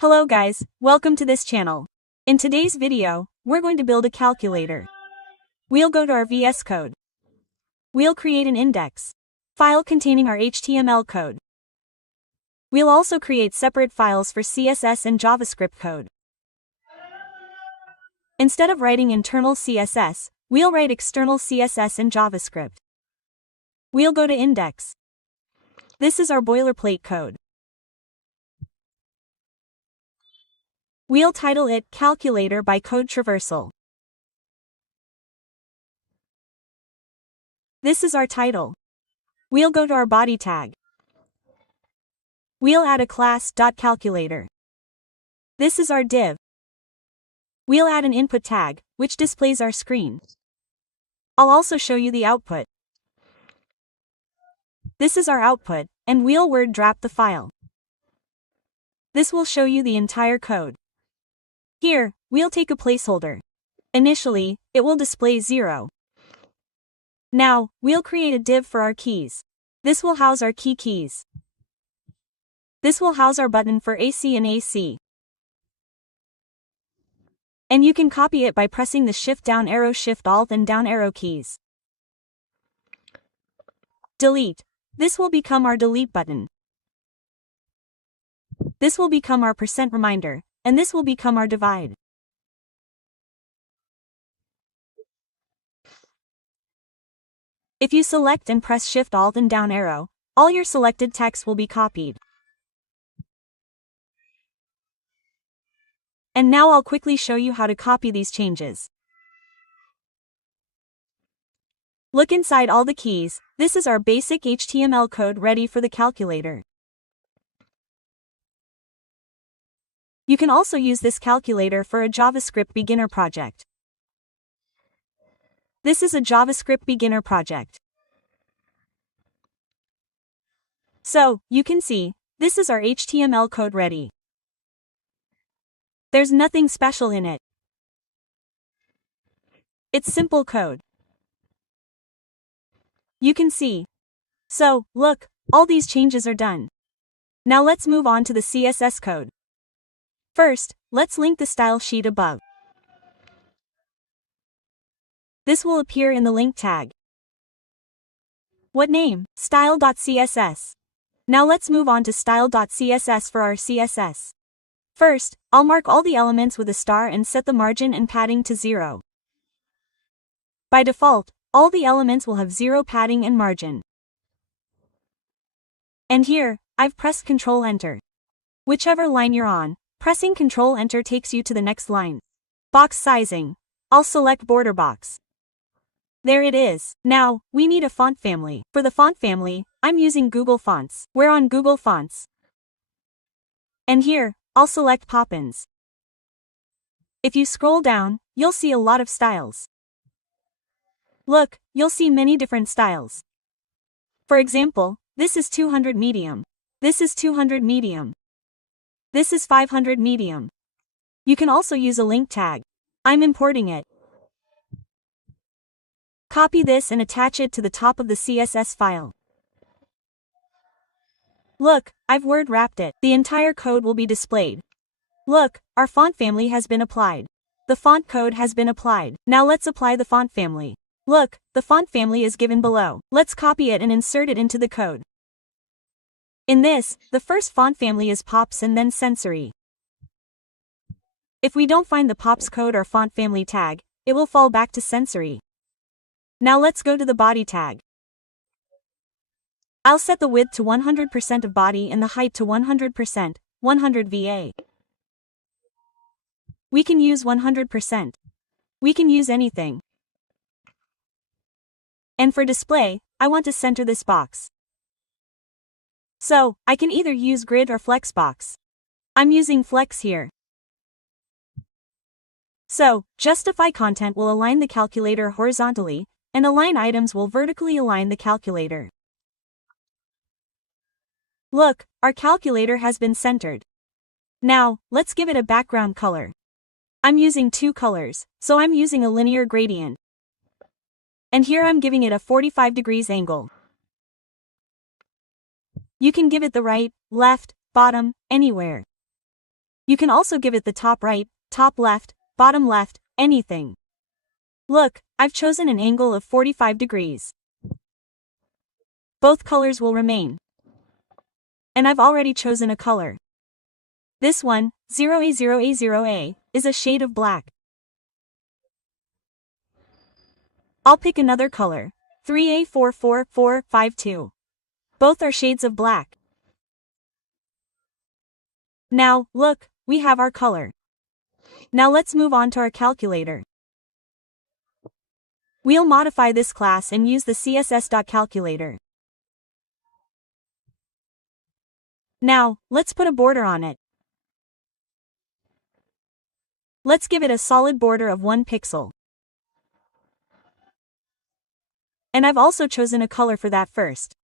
Hello guys, welcome to this channel. In today's video, we're going to build a calculator. We'll go to our VS Code. We'll create an index file containing our HTML code. We'll also create separate files for CSS and JavaScript code. Instead of writing internal CSS, we'll write external CSS and JavaScript. We'll go to index. This is our boilerplate code. We'll title it Calculator by Code Traversal. This is our title. We'll go to our body tag. We'll add a class .calculator. This is our div. We'll add an input tag, which displays our screen. I'll also show you the output. This is our output, and we'll word wrap the file. This will show you the entire code. Here, we'll take a placeholder. Initially, it will display 0. Now, we'll create a div for our keys. This will house our keys. This will house our button for AC and AC. And you can copy it by pressing the Shift down arrow, Shift Alt and down arrow keys. Delete. This will become our delete button. This will become our % reminder. And this will become our divide. If you select and press Shift Alt and down arrow, all your selected text will be copied. And now I'll quickly show you how to copy these changes. Look inside all the keys. This is our basic HTML code ready for the calculator. You can also use this calculator for a JavaScript beginner project. This is a JavaScript beginner project. So, you can see, this is our HTML code ready. There's nothing special in it. It's simple code. You can see. So, look, all these changes are done. Now let's move on to the CSS code. First, let's link the style sheet above. This will appear in the link tag. What name? Style.css. Now let's move on to style.css for our CSS. First, I'll mark all the elements with a star and set the margin and padding to 0. By default, all the elements will have 0 padding and margin. And here, I've pressed Ctrl Enter. Whichever line you're on, pressing Ctrl Enter takes you to the next line. Box sizing. I'll select border box. There it is. Now, we need a font family. For the font family, I'm using Google Fonts. We're on Google Fonts. And here, I'll select Poppins. If you scroll down, you'll see a lot of styles. Look, you'll see many different styles. For example, this is 200 medium. This is 200 medium. This is 500 medium. You can also use a link tag. I'm importing it. Copy this and attach it to the top of the CSS file. Look, I've word wrapped it. The entire code will be displayed. Look, our font family has been applied. The font code has been applied. Now let's apply the font family. Look, the font family is given below. Let's copy it and insert it into the code. In this, the first font family is Pops and then Sensory. If we don't find the Pops code or font family tag, it will fall back to Sensory. Now let's go to the body tag. I'll set the width to 100% of body and the height to 100%, 100 VA. We can use 100%. We can use anything. And for display, I want to center this box. So, I can either use grid or flex box. I'm using flex here. So, justify content will align the calculator horizontally, and align items will vertically align the calculator. Look, our calculator has been centered. Now, let's give it a background color. I'm using 2 colors, so I'm using a linear gradient. And here I'm giving it a 45 degrees angle. You can give it the right, left, bottom, anywhere. You can also give it the top right, top left, bottom left, anything. Look, I've chosen an angle of 45 degrees. Both colors will remain. And I've already chosen a color. This one, 0A0A0A, is a shade of black. I'll pick another color, 3A44452. Both are shades of black. Now, look, we have our color. Now let's move on to our calculator. We'll modify this class and use the CSS.calculator. Now, let's put a border on it. Let's give it a solid border of 1 pixel. And I've also chosen a color for that first.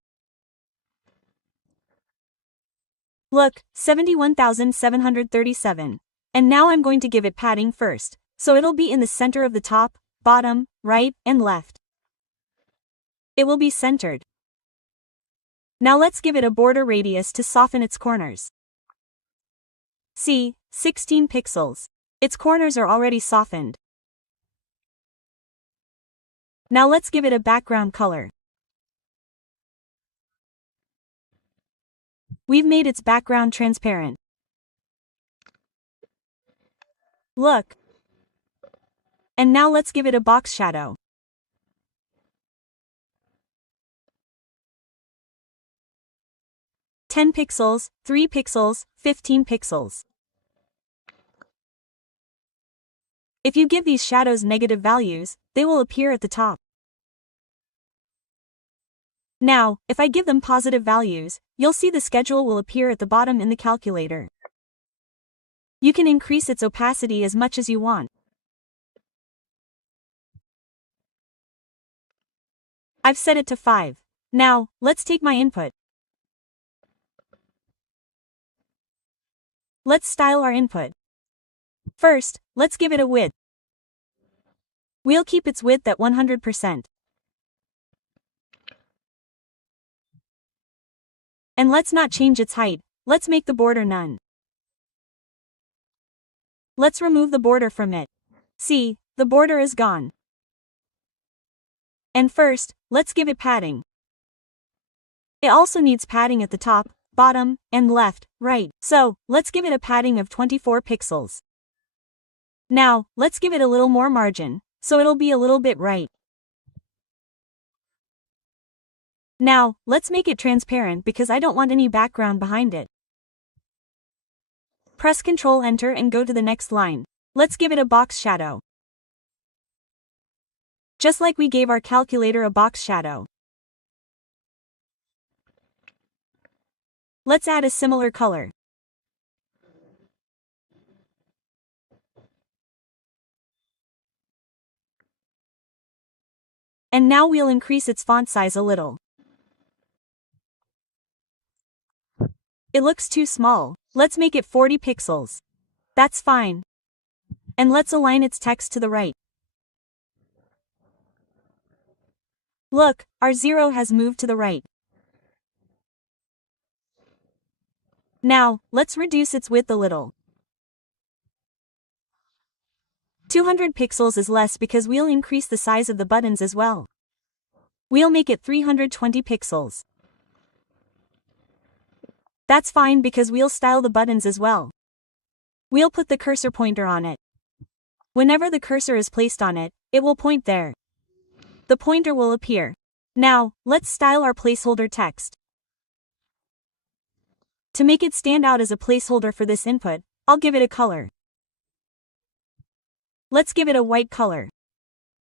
Look, 71,737. And now I'm going to give it padding first, so it'll be in the center of the top, bottom, right, and left. It will be centered. Now let's give it a border radius to soften its corners. See, 16 pixels. Its corners are already softened. Now let's give it a background color. We've made its background transparent. Look. And now let's give it a box shadow. 10 pixels, 3 pixels, 15 pixels. If you give these shadows negative values, they will appear at the top. Now, if I give them positive values, you'll see the schedule will appear at the bottom in the calculator. You can increase its opacity as much as you want. I've set it to 5. Now, let's take my input. Let's style our input. First, let's give it a width. We'll keep its width at 100%. And let's not change its height, let's make the border none. Let's remove the border from it. See, the border is gone. And first, let's give it padding. It also needs padding at the top, bottom, and left, right. So, let's give it a padding of 24 pixels. Now, let's give it a little more margin, so it'll be a little bit right. Now, let's make it transparent because I don't want any background behind it. Press Ctrl Enter and go to the next line. Let's give it a box shadow. Just like we gave our calculator a box shadow. Let's add a similar color. And now we'll increase its font size a little. It looks too small. Let's make it 40 pixels. That's fine. And let's align its text to the right. Look, our 0 has moved to the right. Now, let's reduce its width a little. 200 pixels is less because we'll increase the size of the buttons as well. We'll make it 320 pixels. That's fine because we'll style the buttons as well. We'll put the cursor pointer on it. Whenever the cursor is placed on it, it will point there. The pointer will appear. Now, let's style our placeholder text. To make it stand out as a placeholder for this input, I'll give it a color. Let's give it a white color.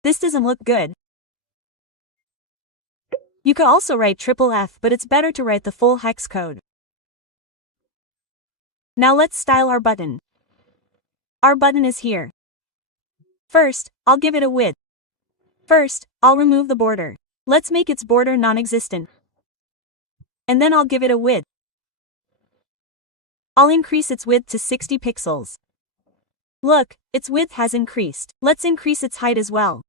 This doesn't look good. You could also write FFF, but it's better to write the full hex code. Now let's style our button. Our button is here. First, I'll give it a width. First, I'll remove the border. Let's make its border non-existent. And then I'll give it a width. I'll increase its width to 60 pixels. Look, its width has increased. Let's increase its height as well.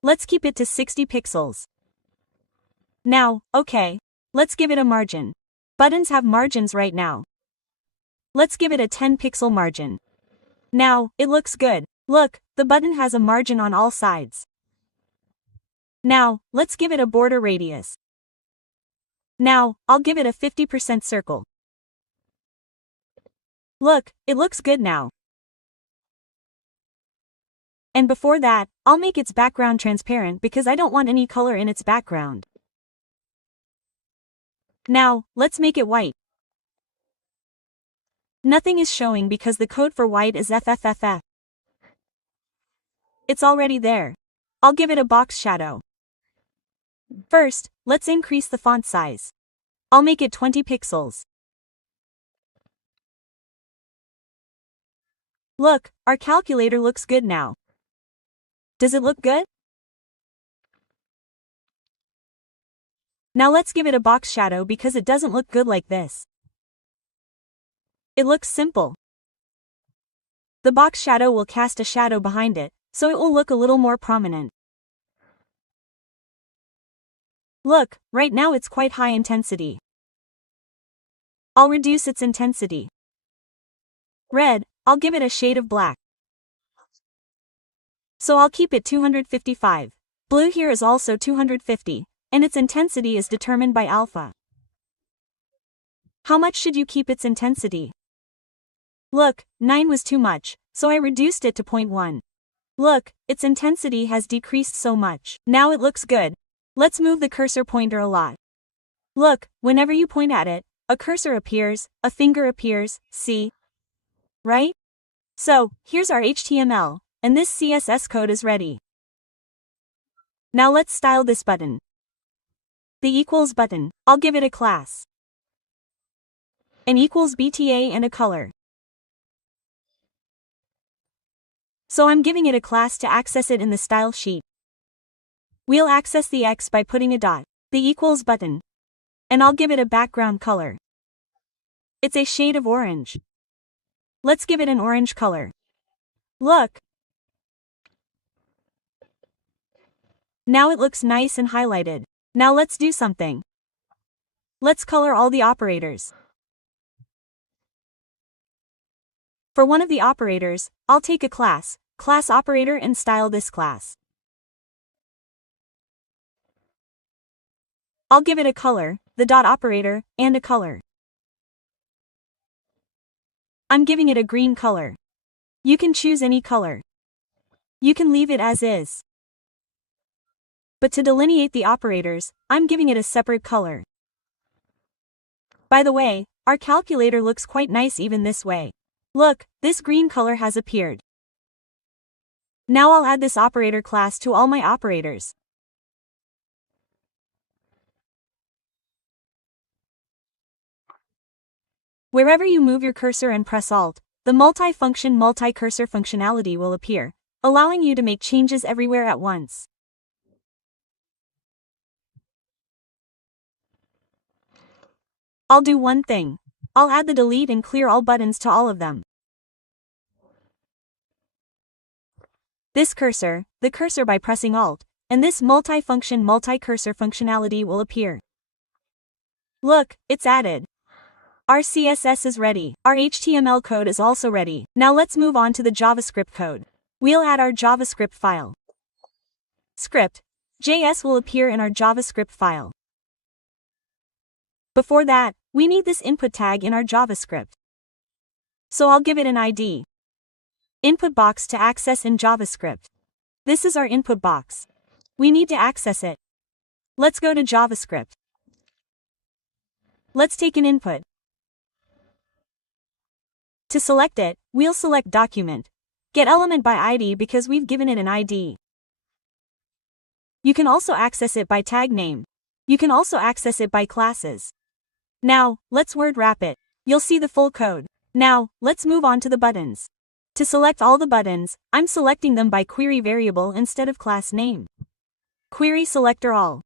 Let's keep it to 60 pixels. Now, okay. Let's give it a margin. Buttons have margins right now. Let's give it a 10 pixel margin. Now, it looks good. Look, the button has a margin on all sides. Now, let's give it a border radius. Now, I'll give it a 50% circle. Look, it looks good now. And before that, I'll make its background transparent because I don't want any color in its background. Now, let's make it white. Nothing is showing because the code for white is FFFF. It's already there. I'll give it a box shadow. First, let's increase the font size. I'll make it 20 pixels. Look, our calculator looks good now. Does it look good? Now let's give it a box shadow because it doesn't look good like this. It looks simple. The box shadow will cast a shadow behind it, so it will look a little more prominent. Look, right now it's quite high intensity. I'll reduce its intensity. Red, I'll give it a shade of black. So I'll keep it 255. Blue here is also 250, and its intensity is determined by alpha. How much should you keep its intensity? Look, 9 was too much, so I reduced it to 0.1. Look, its intensity has decreased so much. Now it looks good. Let's move the cursor pointer a lot. Look, whenever you point at it, a cursor appears, a finger appears, see? Right? So, here's our HTML, and this CSS code is ready. Now let's style this button. The equals button, I'll give it a class. An equals BTA and a color. So I'm giving it a class to access it in the style sheet. We'll access the X by putting a dot, the equals button. And I'll give it a background color. It's a shade of orange. Let's give it an orange color. Look. Now it looks nice and highlighted. Now let's do something. Let's color all the operators. For one of the operators, I'll take a class operator and style this class. I'll give it a color, the dot operator, and a color. I'm giving it a green color. You can choose any color. You can leave it as is. But to delineate the operators, I'm giving it a separate color. By the way, our calculator looks quite nice even this way. Look, this green color has appeared. Now I'll add this operator class to all my operators. Wherever you move your cursor and press Alt, the multi-function multi-cursor functionality will appear, allowing you to make changes everywhere at once. I'll do one thing. I'll add the delete and clear all buttons to all of them. This cursor, the cursor by pressing Alt, and this multi-function multi-cursor functionality will appear. Look, it's added. Our CSS is ready. Our HTML code is also ready. Now let's move on to the JavaScript code. We'll add our JavaScript file. Script.js will appear in our JavaScript file. Before that, we need this input tag in our JavaScript. So I'll give it an ID. Input box to access in JavaScript. This is our input box. We need to access it. Let's go to JavaScript. Let's take an input. To select it, we'll select Document. Get element by ID because we've given it an ID. You can also access it by tag name. You can also access it by classes. Now, let's word wrap it. You'll see the full code. Now, let's move on to the buttons. To select all the buttons, I'm selecting them by query variable instead of class name. Query selector all.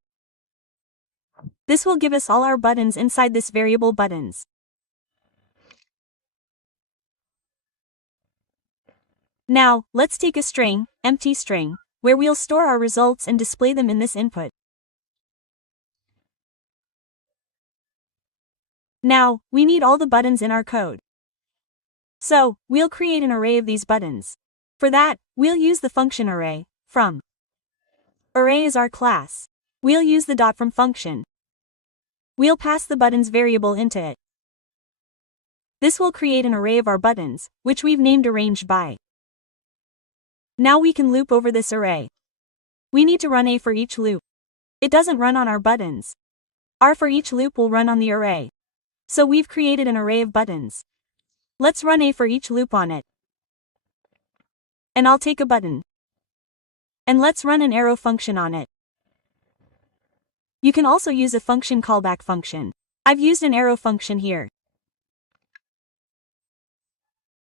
This will give us all our buttons inside this variable buttons. Now, let's take a string, empty string, where we'll store our results and display them in this input. Now, we need all the buttons in our code. So, we'll create an array of these buttons. For that, we'll use the function array, from. Array is our class. We'll use the dot from function. We'll pass the buttons variable into it. This will create an array of our buttons, which we've named arranged by. Now we can loop over this array. We need to run a for each loop. It doesn't run on our buttons. Our for each loop will run on the array. So we've created an array of buttons. Let's run a for each loop on it. And I'll take a button. And let's run an arrow function on it. You can also use a function callback function. I've used an arrow function here.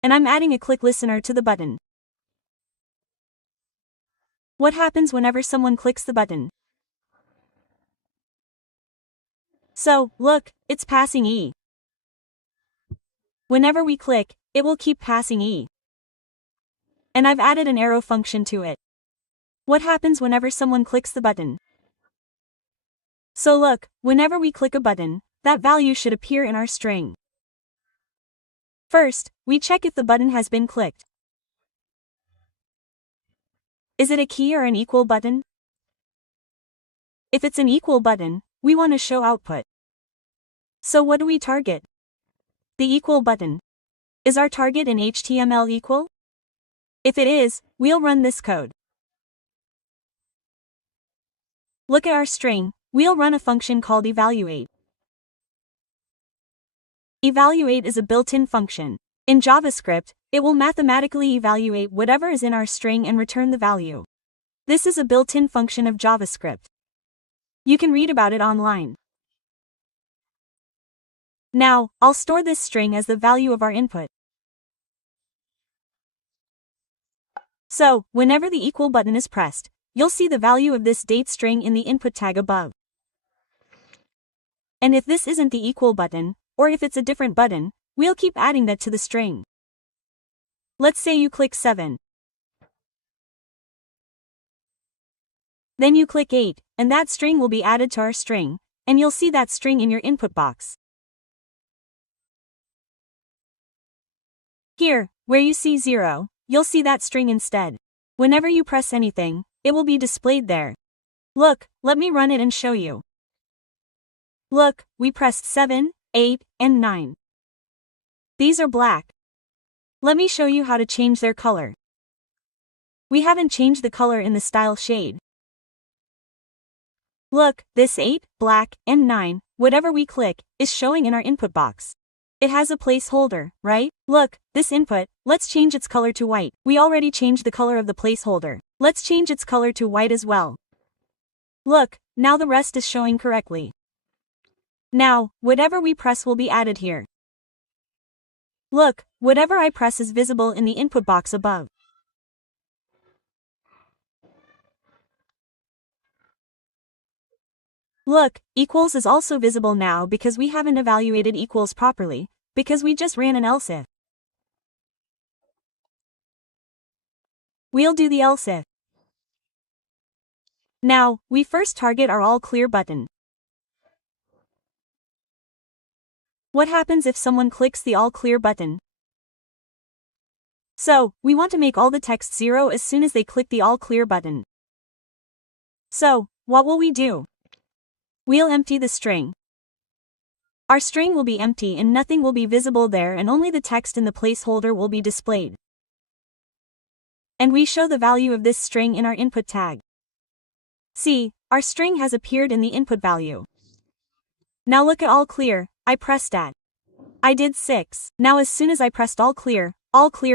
And I'm adding a click listener to the button. What happens whenever someone clicks the button? So, look, it's passing E. Whenever we click, it will keep passing E. And I've added an arrow function to it. What happens whenever someone clicks the button? So look, whenever we click a button, that value should appear in our string. First, we check if the button has been clicked. Is it a key or an equal button? If it's an equal button, we want to show output. So what do we target? The equal button. Is our target in HTML equal? If it is, we'll run this code. Look at our string, we'll run a function called evaluate. Evaluate is a built-in function. In JavaScript, it will mathematically evaluate whatever is in our string and return the value. This is a built-in function of JavaScript. You can read about it online. Now, I'll store this string as the value of our input. So, whenever the equal button is pressed, you'll see the value of this date string in the input tag above. And if this isn't the equal button, or if it's a different button, we'll keep adding that to the string. Let's say you click 7. Then you click 8, and that string will be added to our string, and you'll see that string in your input box. Here, where you see 0, you'll see that string instead. Whenever you press anything, it will be displayed there. Look, let me run it and show you. Look, we pressed 7, 8, and 9. These are black. Let me show you how to change their color. We haven't changed the color in the style shade. Look, this 8, black, and 9, whatever we click, is showing in our input box. It has a placeholder, right? Look, this input, let's change its color to white. We already changed the color of the placeholder. Let's change its color to white as well. Look, now the rest is showing correctly. Now, whatever we press will be added here. Look, whatever I press is visible in the input box above. Look, equals is also visible now because we haven't evaluated equals properly, because we just ran an else if. We'll do the else if. Now, we first target our all clear button. What happens if someone clicks the all clear button? So, we want to make all the text 0 as soon as they click the all clear button. So, what will we do? We'll empty the string. Our string will be empty and nothing will be visible there, and only the text in the placeholder will be displayed. And we show the value of this string in our input tag. See, our string has appeared in the input value. Now look at all clear, I pressed at. I did 6. Now as soon as I pressed all clear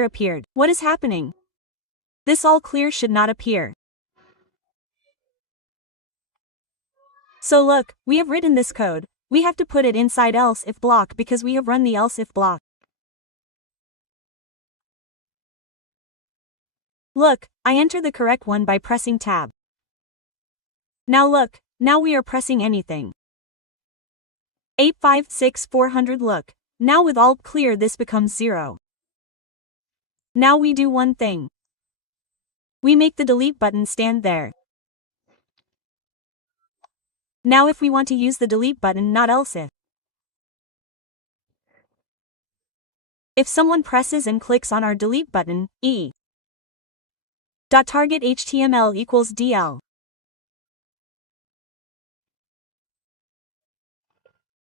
appeared. What is happening? This all clear should not appear. So look, we have written this code. We have to put it inside else if block because we have run the else if block. Look, I enter the correct one by pressing tab. Now look, now we are pressing anything. 856 400 look, now with all clear this becomes 0. Now we do one thing. We make the delete button stand there. Now if we want to use the delete button not else if. If someone presses and clicks on our delete button, target HTML equals DL.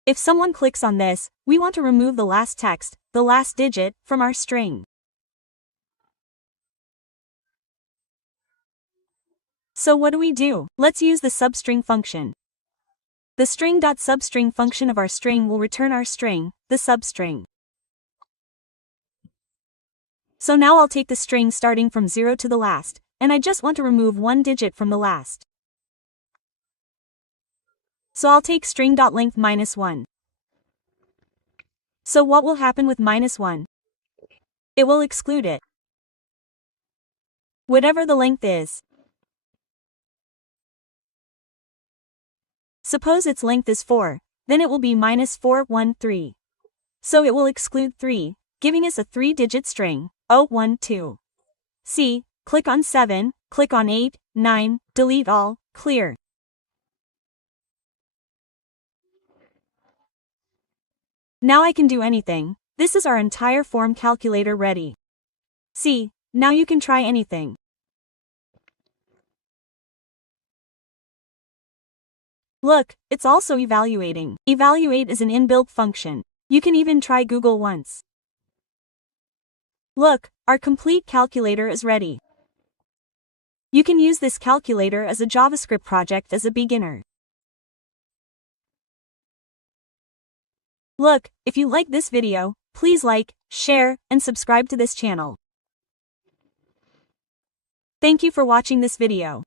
If someone clicks on this, we want to remove the last text, the last digit, from our string. So what do? Let's use the substring function. The string.substring function of our string will return our string, the substring. So now I'll take the string starting from 0 to the last, and I just want to remove one digit from the last. So I'll take string.length -1. So what will happen with -1? It will exclude it. Whatever the length is. Suppose its length is 4, then it will be -413. So it will exclude 3, giving us a 3-digit string, 012. See, click on 7, click on 8, 9, delete all, clear. Now I can do anything. This is our entire form calculator ready. See, now you can try anything. Look, it's also evaluating. Evaluate is an inbuilt function. You can even try Google once. Look, our complete calculator is ready. You can use this calculator as a JavaScript project as a beginner. Look, if you like this video, please like, share, and subscribe to this channel. Thank you for watching this video.